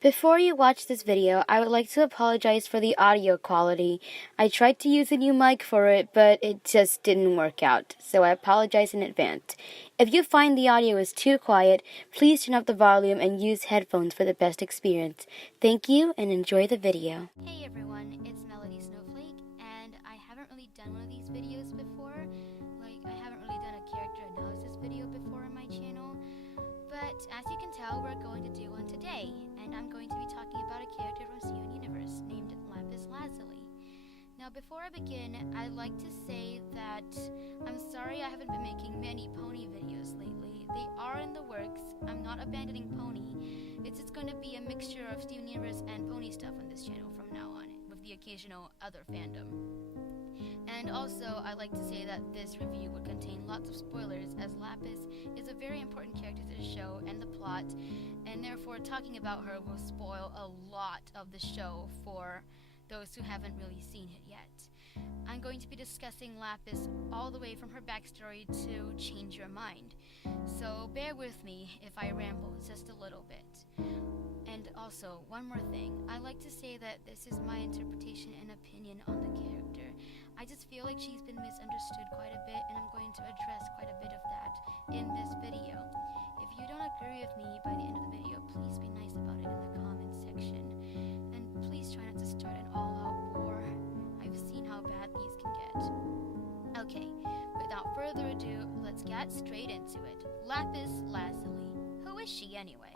Before you watch this video, I would like to apologize for the audio quality. I tried to use a new mic for it, but it just didn't work out, so I apologize in advance. If you find the audio is too quiet, please turn up the volume and use headphones for the best experience. Thank you and enjoy the video. Hey everyone, it's Melody Snowflake, and I haven't really done one of these videos before. I haven't really done a character analysis video before on my channel. But as you can tell, we're going to do one today, and I'm going to be talking about a character from Steven Universe named Lapis Lazuli. Now, before I begin, I'd like to say that I'm sorry I haven't been making many pony videos lately. They are in the works. I'm not abandoning pony. It's just going to be a mixture of Steven Universe and pony stuff on this channel from now on, with the occasional other fandom. And also, I'd like to say that this review would contain lots of spoilers, as Lapis is a very important character to the show and the plot, and therefore talking about her will spoil a lot of the show for those who haven't really seen it yet. I'm going to be discussing Lapis all the way from her backstory to Change Your Mind, so bear with me if I ramble just a little bit. And also, one more thing, I like to say that this is my interpretation and opinion on the character. I just feel like she's been misunderstood quite a bit, and I'm going to address quite a bit of that in this video. If you don't agree with me by the end of the video, please be nice about it in the comments section. And please try not to start an all-out war. I've seen how bad these can get. Okay, without further ado, let's get straight into it. Lapis Lazuli. Who is she anyway?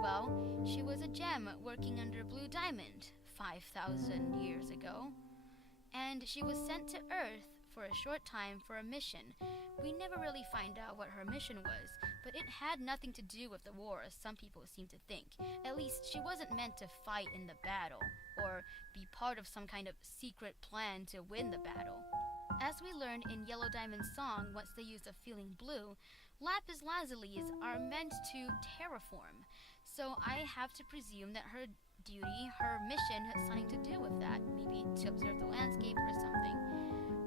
Well, she was a gem working under Blue Diamond 5,000 years ago. And she was sent to Earth for a short time for a mission. We never really find out what her mission was, but it had nothing to do with the war, as some people seem to think. At least, she wasn't meant to fight in the battle, or be part of some kind of secret plan to win the battle. As we learned in Yellow Diamond's song, What's the Use of Feeling Blue, Lapis Lazulis are meant to terraform, so I have to presume that her duty, her mission, has something to do with that. Maybe to observe the landscape or something.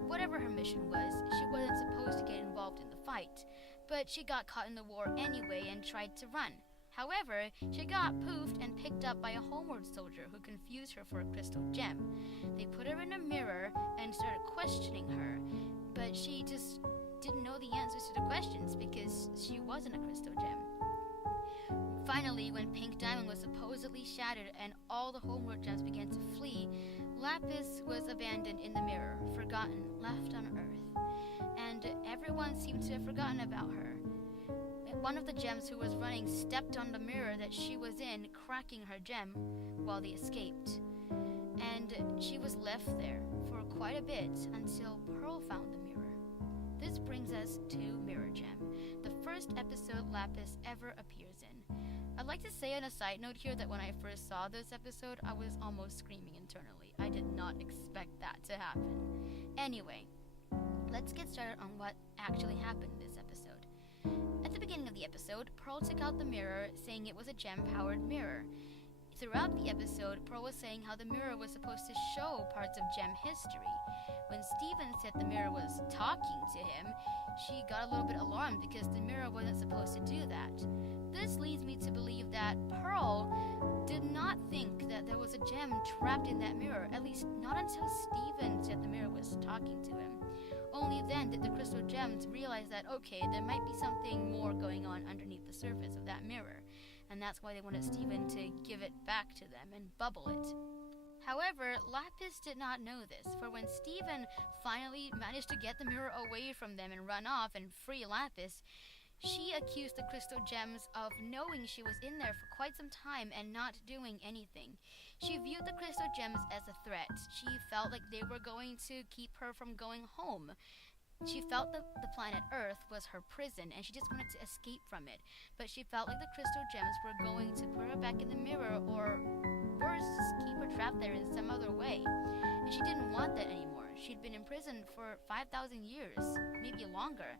Whatever her mission was, she wasn't supposed to get involved in the fight, but she got caught in the war anyway and tried to run. However, she got poofed and picked up by a homeward soldier who confused her for a crystal gem. They put her in a mirror and started questioning her, but she just didn't know the answers to the questions because she wasn't a crystal gem. Finally, when Pink Diamond was supposedly shattered and all the homeward gems began to flee, Lapis was abandoned in the mirror, forgotten, left on Earth. And everyone seemed to have forgotten about her. One of the gems who was running stepped on the mirror that she was in, cracking her gem while they escaped. And she was left there for quite a bit until Pearl found the mirror. This brings us to Mirror Gem, the first episode Lapis ever appears in. I'd like to say on a side note here that when I first saw this episode, I was almost screaming internally. I did not expect that to happen. Anyway, let's get started on what actually happened in this episode. At the beginning of the episode, Pearl took out the mirror, saying it was a gem-powered mirror. Throughout the episode, Pearl was saying how the mirror was supposed to show parts of gem history. When Steven said the mirror was talking to him, she got a little bit alarmed because the mirror wasn't supposed to do that. This leads me to believe that Pearl did not think that there was a gem trapped in that mirror, at least not until Steven said the mirror was talking to him. Only then did the crystal gems realize that, okay, there might be something more going on underneath the surface of that mirror. And that's why they wanted Steven to give it back to them and bubble it. However, Lapis did not know this, for when Steven finally managed to get the mirror away from them and run off and free Lapis, she accused the crystal gems of knowing she was in there for quite some time and not doing anything. She viewed the crystal gems as a threat. She felt like they were going to keep her from going home. She felt that the planet Earth was her prison and she just wanted to escape from it. But she felt like the crystal gems were going to put her back in the mirror, or worse, just keep her trapped there in some other way. And she didn't want that anymore. She'd been in prison for 5,000 years, maybe longer.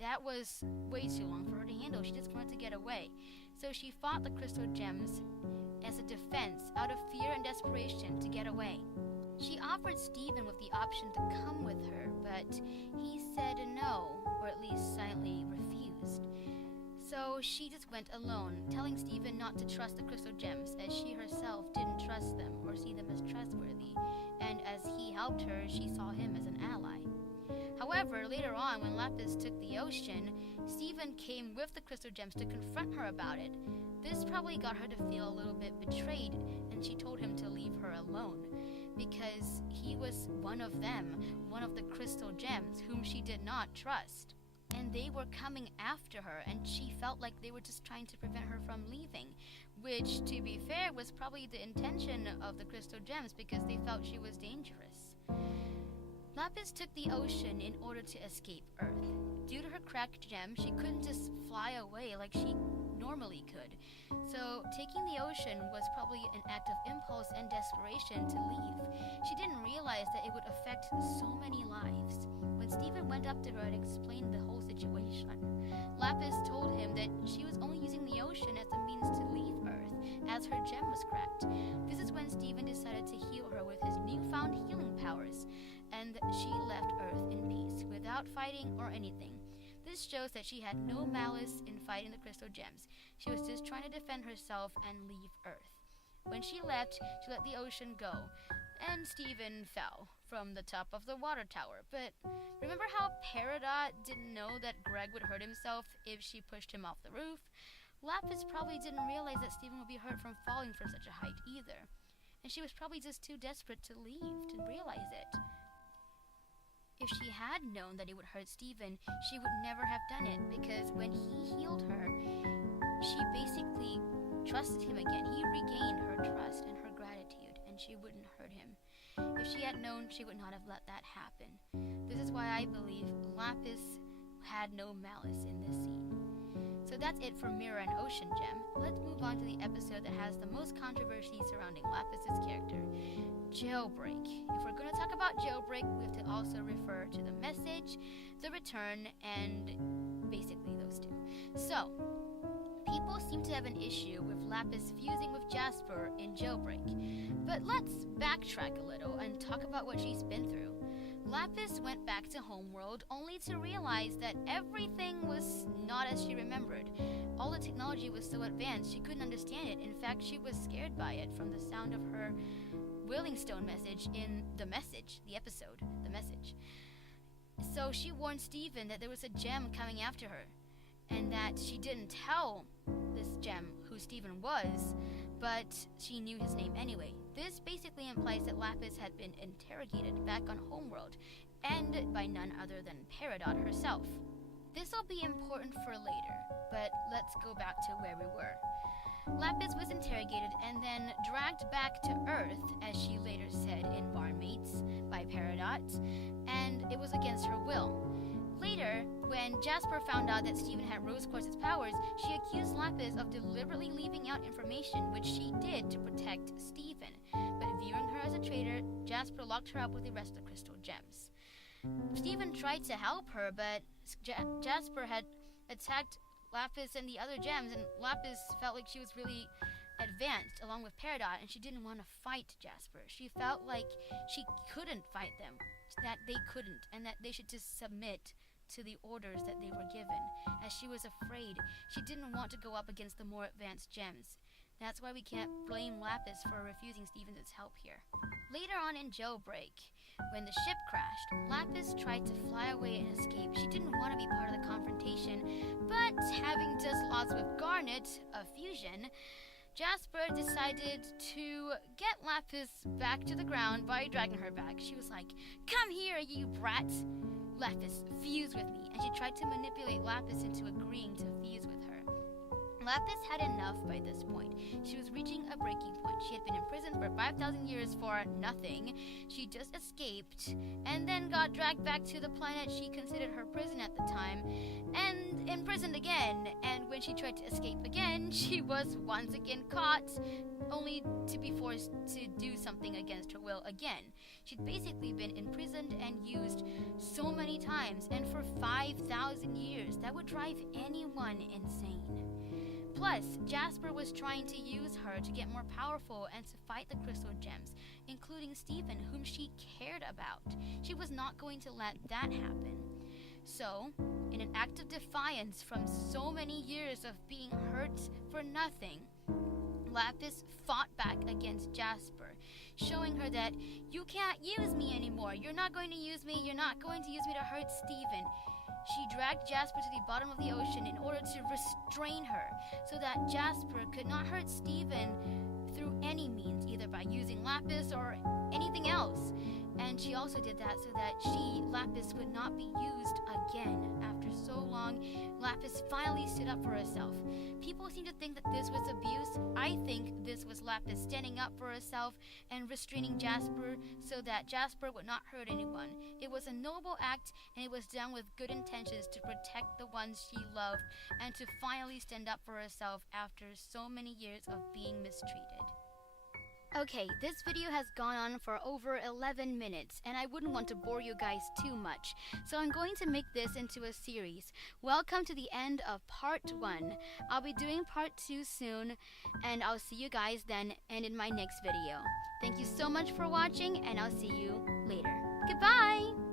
That was way too long for her to handle. She just wanted to get away. So she fought the crystal gems as a defense out of fear and desperation to get away. She offered Steven with the option to come with her, but he said no, or at least silently refused. So she just went alone, telling Steven not to trust the crystal gems, as trust them or see them as trustworthy, and as he helped her, she saw him as an ally. However, later on, when Lapis took the ocean, Stephen came with the crystal gems to confront her about it. This probably got her to feel a little bit betrayed, and she told him to leave her alone, because he was one of them, one of the crystal gems, whom she did not trust. And they were coming after her, and she felt like they were just trying to prevent her from leaving, which, to be fair, was probably the intention of the crystal gems, because they felt she was dangerous. Lapis took the ocean in order to escape Earth. Due to her cracked gem, she couldn't just fly away like she normally could. So taking the ocean was probably an act of impulse and desperation to leave. She didn't realize that it would affect so many lives. When Stephen went up to her and explained the whole situation, Lapis told him that she was only using the ocean as a means to leave Earth, as her gem was cracked. This is when Stephen decided to heal her with his newfound healing powers, and she left Earth in peace, without fighting or anything. This shows that she had no malice in fighting the crystal gems. She was just trying to defend herself and leave Earth. When she left, she let the ocean go, and Stephen fell from the top of the water tower. But remember how Peridot didn't know that Greg would hurt himself if she pushed him off the roof? Lapis probably didn't realize that Stephen would be hurt from falling from such a height either. And she was probably just too desperate to leave to realize it. If she had known that it would hurt Stephen, she would never have done it, because when he healed her, she basically trusted him again. He regained her trust and her gratitude, and she wouldn't hurt him. If she had known, she would not have let that happen. This is why I believe Lapis had no malice in this scene. So that's it for Mirror and Ocean Gem. Let's move on to the episode that has the most controversy surrounding Lapis's character, Jailbreak. If we're going to talk about Jailbreak, we have to also refer to the Message, the Return, and basically those two. So, people seem to have an issue with Lapis fusing with Jasper in Jailbreak. But let's backtrack a little and talk about what she's been through. Lapis went back to Homeworld only to realize that everything was not as she remembered. All the technology was so advanced she couldn't understand it. In fact, she was scared by it from the sound of her Willingstone message in The episode, The Message. So she warned Stephen that there was a gem coming after her, and that she didn't tell this gem who Stephen was, but she knew his name anyway. This basically implies that Lapis had been interrogated back on Homeworld, and by none other than Peridot herself. This will be important for later, but let's go back to where we were. Lapis was interrogated and then dragged back to Earth, as she later said in Barmaids, by Peridot, and it was against her will. Later, when Jasper found out that Stephen had rose quartz's powers, she accused Lapis of deliberately leaving out information, which she did to protect Stephen. But viewing her as a traitor, Jasper locked her up with the rest of the crystal gems. Stephen tried to help her, but Jasper had attacked Lapis and the other gems, and Lapis felt like she was really advanced along with Peridot, and she didn't want to fight Jasper. She felt like she couldn't fight them, that they couldn't, and that they should just submit to the orders that they were given, as she was afraid. She didn't want to go up against the more advanced gems. That's why we can't blame Lapis for refusing Stephen's help here. Later on in Jailbreak, when the ship crashed, Lapis tried to fly away and escape. She didn't want to be part of the confrontation, but having just lost with Garnet, a fusion, Jasper decided to get Lapis back to the ground by dragging her back. She was like, "Come here, you brat! Lapis, fuse with me." And she tried to manipulate Lapis into agreeing to fuse with her. Lapis had enough by this point. She was reaching a breaking point. She had been imprisoned for 5,000 years for nothing. She just escaped and then got dragged back to the planet she considered her prison at the time and imprisoned again. And when she tried to escape again, she was once again caught, only to be forced to do something against her will again. She'd basically been imprisoned and used so many times, and for 5,000 years. That would drive anyone insane. Plus, Jasper was trying to use her to get more powerful and to fight the crystal gems, including Stephen, whom she cared about. She was not going to let that happen. So, in an act of defiance from so many years of being hurt for nothing, Lapis fought back against Jasper, showing her that you can't use me anymore. You're not going to use me. You're not going to use me to hurt Steven. She dragged Jasper to the bottom of the ocean in order to restrain her so that Jasper could not hurt Steven through any means, either by using Lapis or anything else. And she also did that so that Lapis, would not be used again. After so long, Lapis finally stood up for herself. People seem to think that this was abuse. I think this was Lapis standing up for herself and restraining Jasper so that Jasper would not hurt anyone. It was a noble act, and it was done with good intentions to protect the ones she loved and to finally stand up for herself after so many years of being mistreated. Okay, this video has gone on for over 11 minutes, and I wouldn't want to bore you guys too much, so I'm going to make this into a series. Welcome to the end of part 1. I'll be doing part 2 soon, and I'll see you guys then and in my next video. Thank you so much for watching, and I'll see you later. Goodbye!